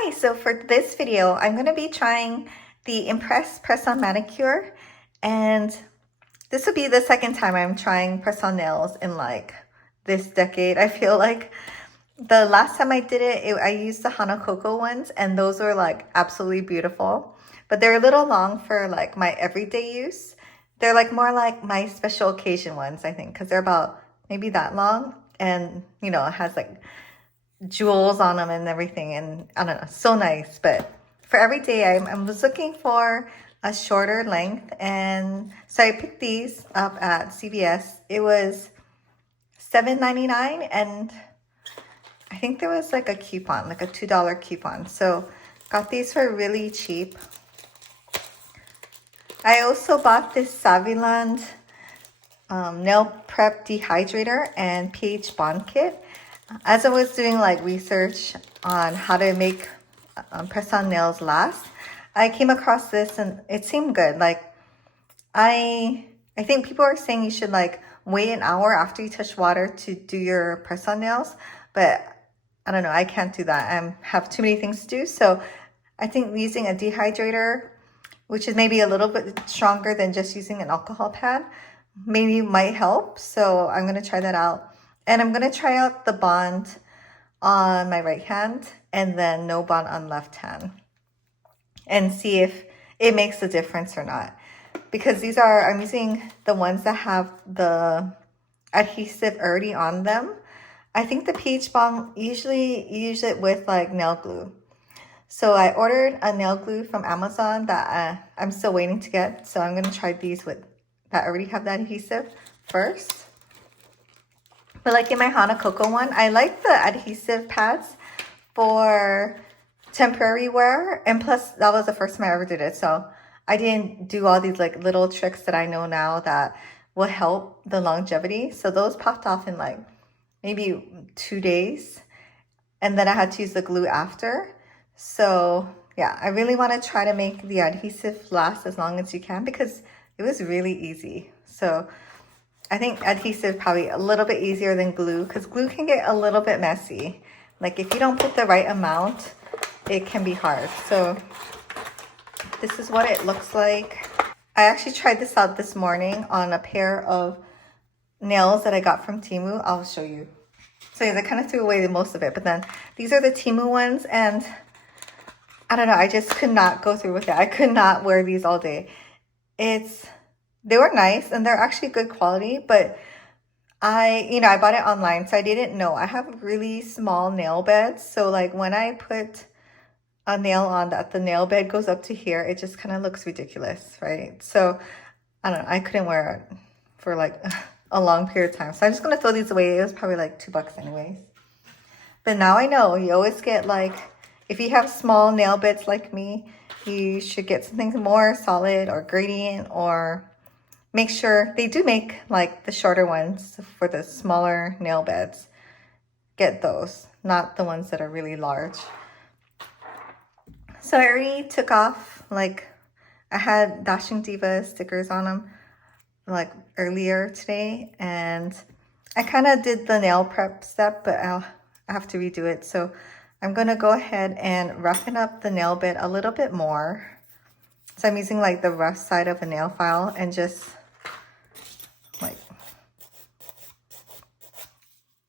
Hi, so for this video, I'm going to be trying the Impress Press-On Manicure, and this will be the second time I'm trying press-on nails in like this decade. I feel like the last time I did it, I used the Hanakoko ones, and those were like absolutely beautiful, but they're a little long for like my everyday use. They're like more like my special occasion ones, I think, because they're about maybe that long, and you know, it has like jewels on them and everything, and I don't know, so nice. But for every day, I was looking for a shorter length, and so I picked these up at CVS. It was $7.99, and I think there was like a coupon, like a $2 coupon, so got these for really cheap. I also bought this Saviland nail prep dehydrator and pH bond kit. As I was doing like research on how to make press-on nails last, I came across this and it seemed good. Like I think people are saying you should like wait an hour after you touch water to do your press-on nails, but I don't know, I can't do that. I have too many things to do. So I think using a dehydrator, which is maybe a little bit stronger than just using an alcohol pad, maybe might help. So I'm going to try that out. And I'm going to try out the bond on my right hand and then no bond on left hand and see if it makes a difference or not. Because these are, I'm using the ones that have the adhesive already on them. I think the pH balm, usually you use it with like nail glue. So I ordered a nail glue from Amazon that I'm still waiting to get. So I'm going to try these with that already have the adhesive first. But like in my Hanakoko one, I like the adhesive pads for temporary wear. And plus, that was the first time I ever did it. So I didn't do all these like little tricks that I know now that will help the longevity. So those popped off in like maybe 2 days. And then I had to use the glue after. So yeah, I really want to try to make the adhesive last as long as you can because it was really easy. So I think adhesive probably a little bit easier than glue because glue can get a little bit messy. Like if you don't put the right amount, it can be hard. So this is what it looks like. I actually tried this out this morning on a pair of nails that I got from Temu. I'll show you. So yeah, I kind of threw away most of it, but then these are the Temu ones, and I don't know, I just could not go through with it. I could not wear these all day. They were nice and they're actually good quality, but I bought it online, so I didn't know. I have really small nail beds, so like when I put a nail on that the nail bed goes up to here, it just kind of looks ridiculous, right? So I don't know, I couldn't wear it for like a long period of time. So I'm just gonna throw these away. It was probably like $2 anyways. But now I know you always get like, if you have small nail beds like me, you should get something more solid or gradient, or make sure they do make like the shorter ones for the smaller nail beds. Get those, not the ones that are really large. So I already took off, like I had Dashing Diva stickers on them like earlier today, and I kind of did the nail prep step, but I have to redo it. So I'm going to go ahead and roughen up the nail bed a little bit more. So I'm using like the rough side of a nail file and just like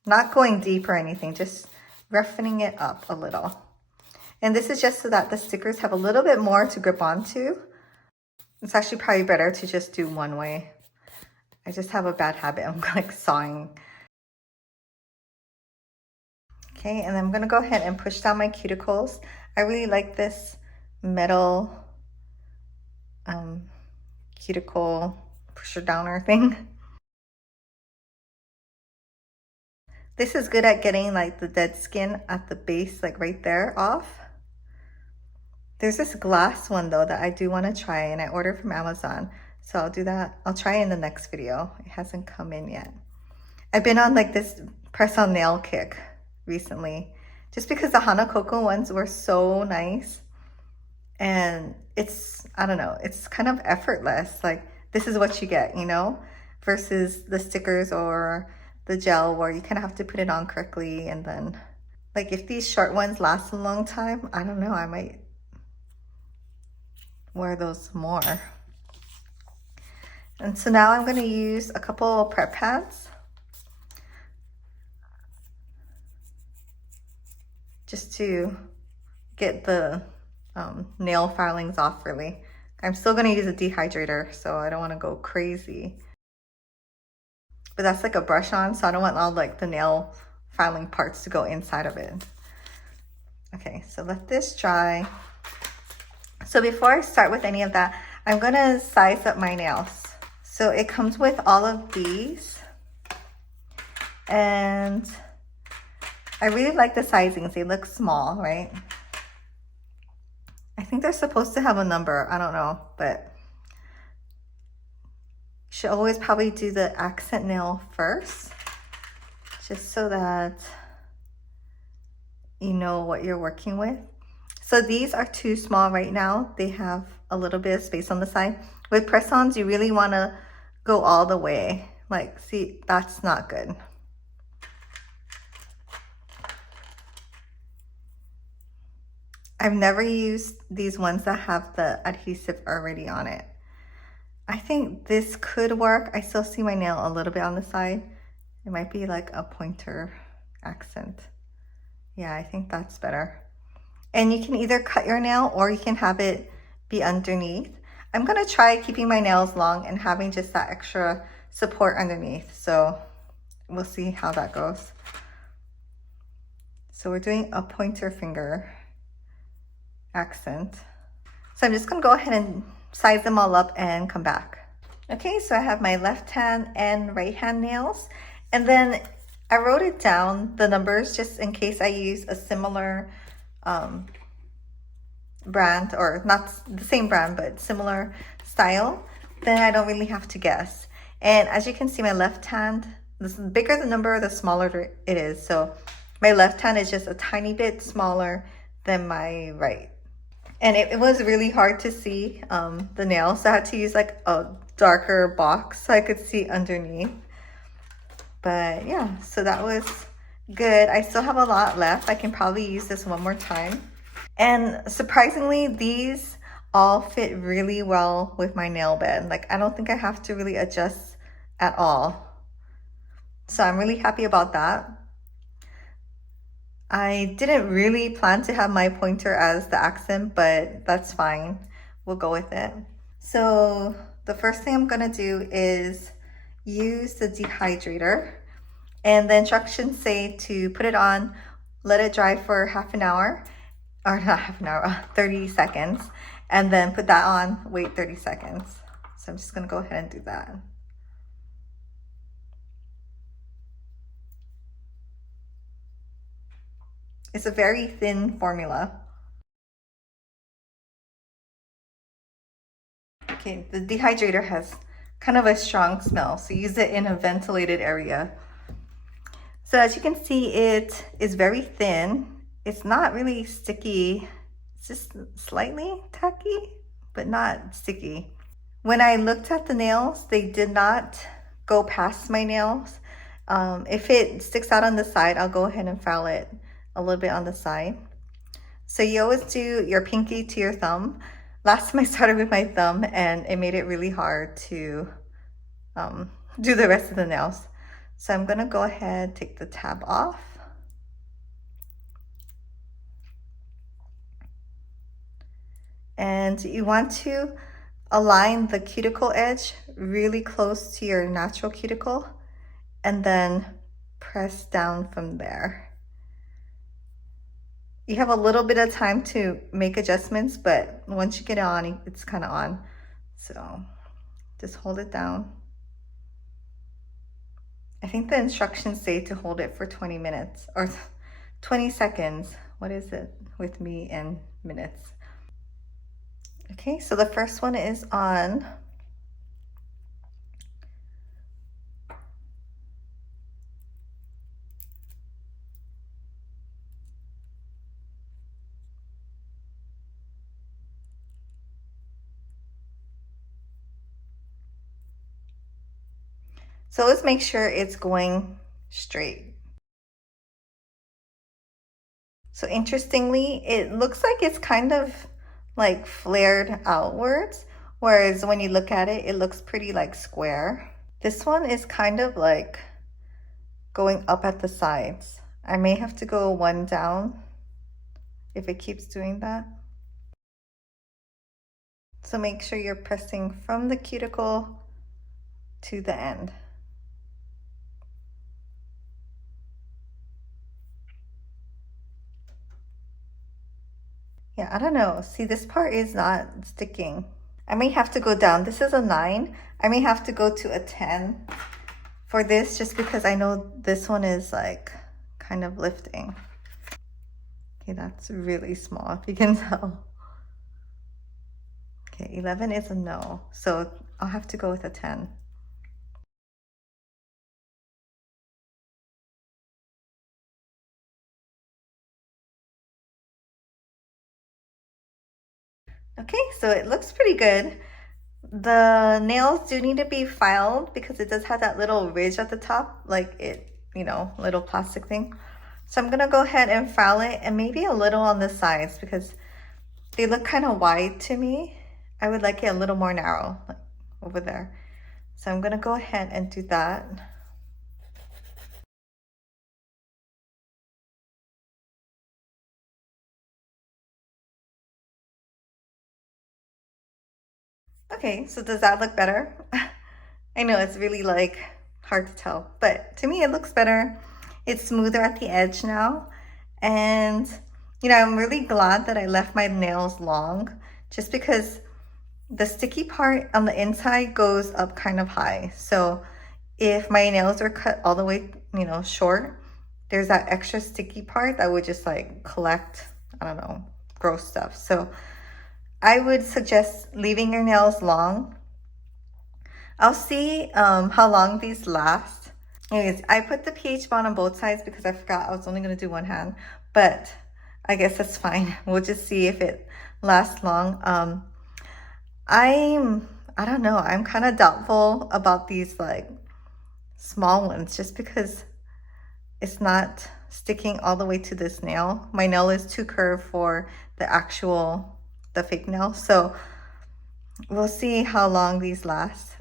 not going deep or anything, just roughening it up a little. And this is just so that the stickers have a little bit more to grip onto. It's actually probably better to just do one way. I just have a bad habit of like sawing. Okay, and I'm gonna go ahead and push down my cuticles. I really like this metal cuticle pusher downer thing. This is good at getting like the dead skin at the base, like right there, off. There's this glass one though that I do want to try, and I ordered from Amazon. So I'll do that. I'll try in the next video. It hasn't come in yet. I've been on like this press-on nail kick recently, just because the Hanakoko ones were so nice. And it's, I don't know, it's kind of effortless. Like this is what you get, you know, versus the stickers or the gel where you kind of have to put it on correctly, and then Like if these short ones last a long time, I don't know, I might wear those more. And so now I'm going to use a couple prep pads just to get the nail filings off really. I'm still going to use a dehydrator, so I don't want to go crazy. But that's like a brush on, so I don't want all like the nail filing parts to go inside of it. Okay, so let this dry. So before I start with any of that, I'm going to size up my nails. So it comes with all of these, and I really like the sizings. They look small, right? I think they're supposed to have a number. I don't know, but you should always probably do the accent nail first, just so that you know what you're working with. So these are too small right now. They have a little bit of space on the side. With press-ons, you really want to go all the way. Like, see, that's not good. I've never used these ones that have the adhesive already on it. I think this could work. I still see my nail a little bit on the side. It might be like a pointer accent. Yeah, I think that's better. And you can either cut your nail or you can have it be underneath. I'm gonna try keeping my nails long and having just that extra support underneath. So we'll see how that goes. So we're doing a pointer finger accent. So I'm just gonna go ahead and size them all up and come back. Okay, so I have my left hand and right hand nails. And then I wrote it down, the numbers, just in case I use a similar brand, or not the same brand, but similar style, then I don't really have to guess. And as you can see, my left hand, the bigger the number, the smaller it is. So my left hand is just a tiny bit smaller than my right. And it was really hard to see the nails, so I had to use like a darker box so I could see underneath. But yeah, so that was good. I still have a lot left. I can probably use this one more time. And surprisingly, these all fit really well with my nail bed. Like, I don't think I have to really adjust at all. So I'm really happy about that. I didn't really plan to have my pointer as the accent, but that's fine. We'll go with it. So the first thing I'm gonna do is use the dehydrator. And the instructions say to put it on, let it dry for half an hour, or not half an hour, 30 seconds, and then put that on, wait 30 seconds. So I'm just gonna go ahead and do that. It's a very thin formula. Okay, the dehydrator has kind of a strong smell, so use it in a ventilated area. So as you can see, it is very thin. It's not really sticky. It's just slightly tacky, but not sticky. When I looked at the nails, they did not go past my nails. If it sticks out on the side, I'll go ahead and file it a little bit on the side. So you always do your pinky to your thumb. Last time I started with my thumb and it made it really hard to do the rest of the nails. So I'm gonna go ahead, take the tab off. And you want to align the cuticle edge really close to your natural cuticle and then press down from there. You have a little bit of time to make adjustments, but once you get it on, it's kind of on. So just hold it down. I think the instructions say to hold it for 20 minutes or 20 seconds. What is it with me and minutes? Okay, so the first one is on. So let's make sure it's going straight. So interestingly, it looks like it's kind of like flared outwards, whereas when you look at it, it looks pretty like square. This one is kind of like going up at the sides. I may have to go one down if it keeps doing that. So make sure you're pressing from the cuticle to the end. Yeah, I don't know. See, this part is not sticking. I may have to go down. This is a 9. I may have to go to a 10 for this just because I know this one is like kind of lifting. Okay, that's really small if you can tell. Okay, 11 is a no. So I'll have to go with a 10. Okay, so it looks pretty good. The nails do need to be filed because it does have that little ridge at the top, like it, you know, little plastic thing. So I'm gonna go ahead and file it, and maybe a little on the sides because they look kind of wide to me. I would like it a little more narrow, like over there. So I'm gonna go ahead and do that. Okay, so does that look better? I know it's really like hard to tell, but to me it looks better. It's smoother at the edge now. And you know, I'm really glad that I left my nails long just because the sticky part on the inside goes up kind of high. So if my nails are cut all the way, you know, short, there's that extra sticky part that would just like collect, I don't know, gross stuff. So I would suggest leaving your nails long. I'll see how long these last. Anyways, I put the pH bond on both sides because I forgot I was only going to do one hand, but I guess that's fine. We'll just see if it lasts long. I don't know. I'm kind of doubtful about these like small ones just because it's not sticking all the way to this nail. My nail is too curved for the fake nail. So we'll see how long these last.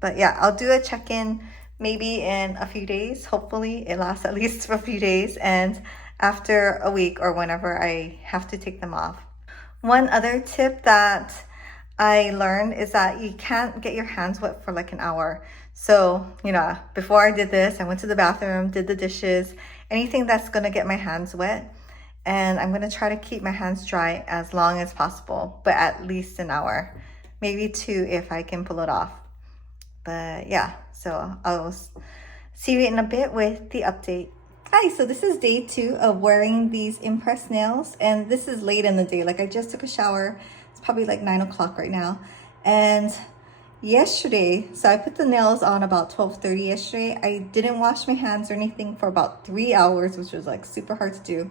But yeah, I'll do a check-in maybe in a few days. Hopefully it lasts at least for a few days, and after a week or whenever I have to take them off. One other tip that I learned is that you can't get your hands wet for like an hour. So, you know, before I did this, I went to the bathroom, did the dishes, anything that's gonna get my hands wet. And I'm gonna try to keep my hands dry as long as possible, but at least an hour, maybe 2 if I can pull it off. But yeah, so I'll see you in a bit with the update. Hi, so this is day 2 of wearing these impressed nails, and this is late in the day. Like I just took a shower. It's probably like 9 o'clock right now. And yesterday, so I put the nails on about 12:30 yesterday. I didn't wash my hands or anything for about 3 hours, which was like super hard to do.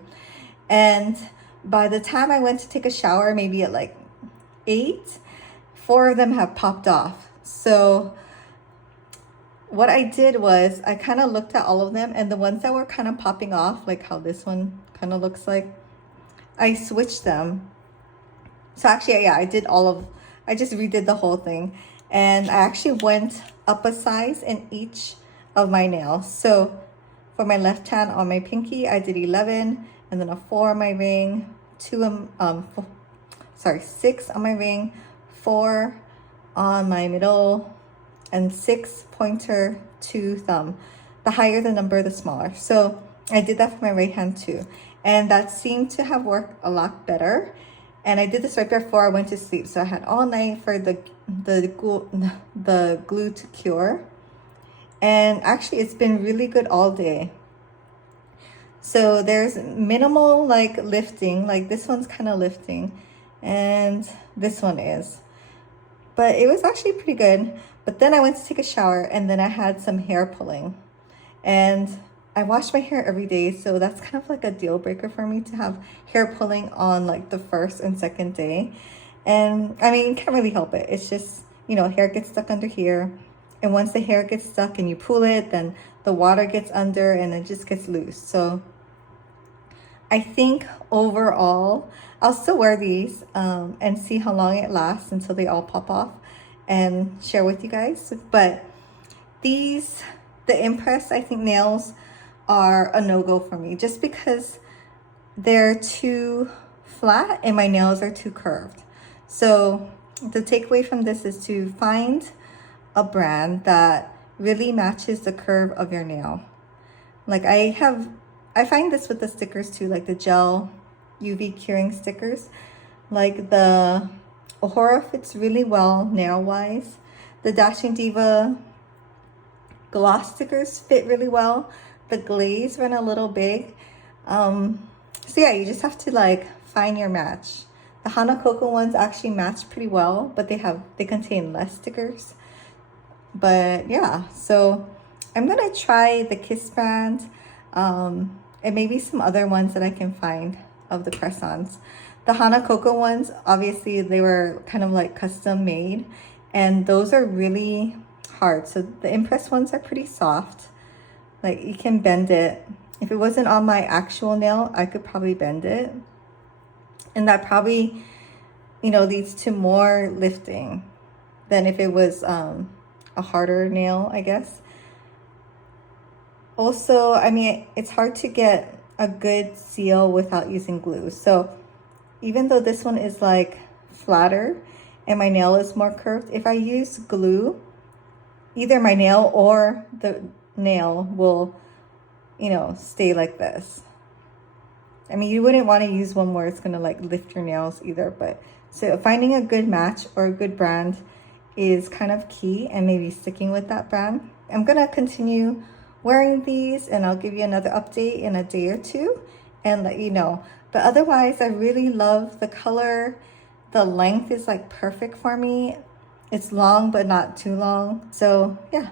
And by the time I went to take a shower, maybe at like 8, 4 of them have popped off. So what I did was I kind of looked at all of them, and the ones that were kind of popping off, like how this one kind of looks like, I switched them. So actually, yeah, I just redid the whole thing. And I actually went up a size in each of my nails. So for my left hand on my pinky, I did 11, and then a 4 on my ring, 6 on my ring, 4 on my middle, and 6 pointer to thumb. The higher the number, the smaller. So I did that for my right hand too. And that seemed to have worked a lot better. And I did this right before I went to sleep. So I had all night for the glue to cure. And actually it's been really good all day. So there's minimal like lifting, like this one's kind of lifting and this one is. But it was actually pretty good. But then I went to take a shower, and then I had some hair pulling. And I wash my hair every day, so that's kind of like a deal breaker for me to have hair pulling on like the first and second day. And I mean, you can't really help it. It's just, you know, hair gets stuck under here. And once the hair gets stuck and you pull it, then the water gets under and it just gets loose. So I think overall, I'll still wear these and see how long it lasts until they all pop off and share with you guys. But these, the Impress, I think nails are a no-go for me just because they're too flat and my nails are too curved. So the takeaway from this is to find a brand that really matches the curve of your nail. Like I find this with the stickers too, like the gel UV curing stickers. Like the Ohora fits really well nail wise. The Dashing Diva gloss stickers fit really well. The glaze run a little big. So yeah, you just have to like find your match. The Hana Coco ones actually match pretty well, but they contain less stickers. But yeah, so I'm gonna try the Kiss brand and maybe some other ones that I can find of the press-ons. The Hana Coco ones, obviously they were kind of like custom made, and those are really hard. So the Impress ones are pretty soft. Like you can bend it. If it wasn't on my actual nail, I could probably bend it. And that probably, leads to more lifting than if it was a harder nail, I guess. Also, I mean, it's hard to get a good seal without using glue. So even though this one is like flatter and my nail is more curved, if I use glue, either my nail or the nail will, stay like this. I mean, you wouldn't want to use one where it's going to like lift your nails either, but so finding a good match or a good brand is kind of key, and maybe sticking with that brand. I'm going to continue wearing these and I'll give you another update in a day or two and let you know. But otherwise, I really love the color. The length is like perfect for me. It's long, but not too long. So yeah,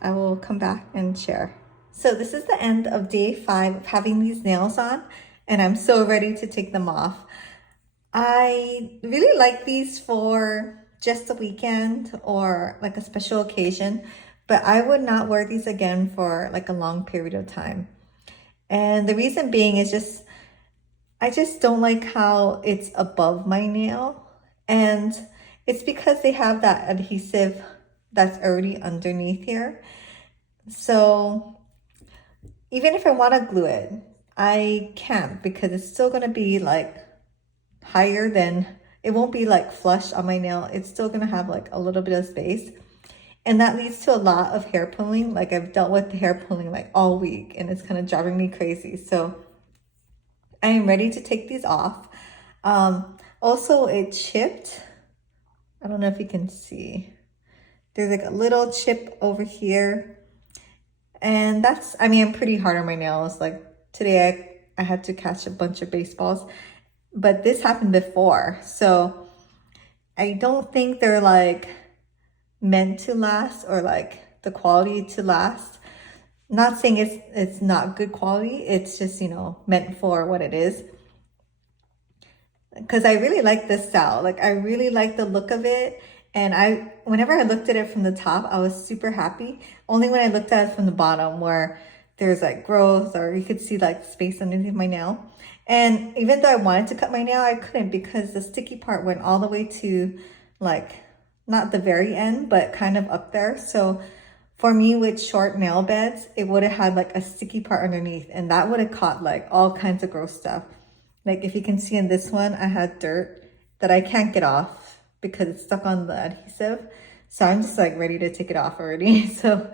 I will come back and share. So this is the end of day 5 of having these nails on, and I'm so ready to take them off. I really like these for just a weekend or like a special occasion, but I would not wear these again for like a long period of time. And the reason being is I just don't like how it's above my nail. And it's because they have that adhesive that's already underneath here. So even if I want to glue it, I can't, because it's still going to be like higher than, it won't be like flush on my nail. It's still going to have like a little bit of space. And that leads to a lot of hair pulling. Like I've dealt with the hair pulling like all week, and it's kind of driving me crazy. So I am ready to take these off. Also, it chipped. I don't know if you can see. There's like a little chip over here. And I'm pretty hard on my nails. Like today I had to catch a bunch of baseballs, but this happened before. So I don't think they're like meant to last or like the quality to last. Not saying it's not good quality. It's just, meant for what it is. Because I really like this style. Like I really like the look of it. And whenever I looked at it from the top, I was super happy. Only when I looked at it from the bottom where there's like growth or you could see like space underneath my nail. And even though I wanted to cut my nail, I couldn't, because the sticky part went all the way to like, not the very end, but kind of up there. So for me with short nail beds, it would have had like a sticky part underneath, and that would have caught like all kinds of gross stuff. Like if you can see in this one, I had dirt that I can't get off because it's stuck on the adhesive. So I'm just like ready to take it off already. So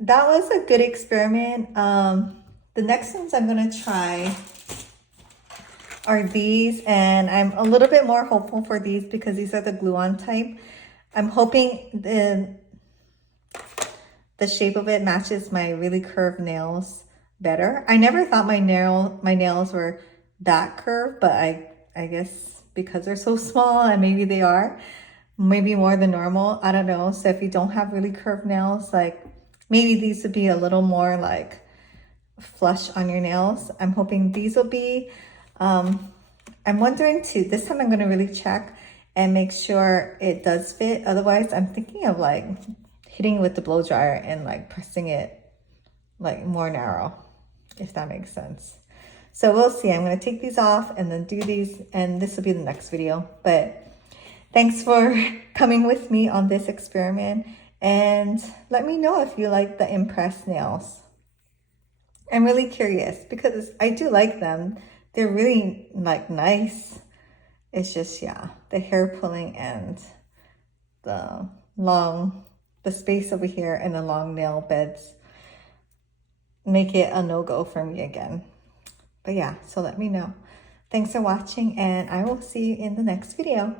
that was a good experiment. The next ones I'm gonna try are these, and I'm a little bit more hopeful for these because these are the glue-on type. I'm hoping the shape of it matches my really curved nails better. I never thought my nails were that curved, but I guess because they're so small, and maybe they are, maybe more than normal, I don't know. So if you don't have really curved nails, like maybe these would be a little more like flush on your nails. I'm hoping these will be. I'm wondering too, this time I'm going to really check and make sure it does fit. Otherwise, I'm thinking of like hitting it with the blow dryer and like pressing it like more narrow, if that makes sense. So we'll see. I'm going to take these off and then do these, and this will be the next video. But thanks for coming with me on this experiment, and let me know if you like the impressed nails. I'm really curious because I do like them. They're really like nice. It's just, yeah, the hair pulling and the space over here and the long nail beds make it a no-go for me again. But yeah, so let me know. Thanks for watching, and I will see you in the next video.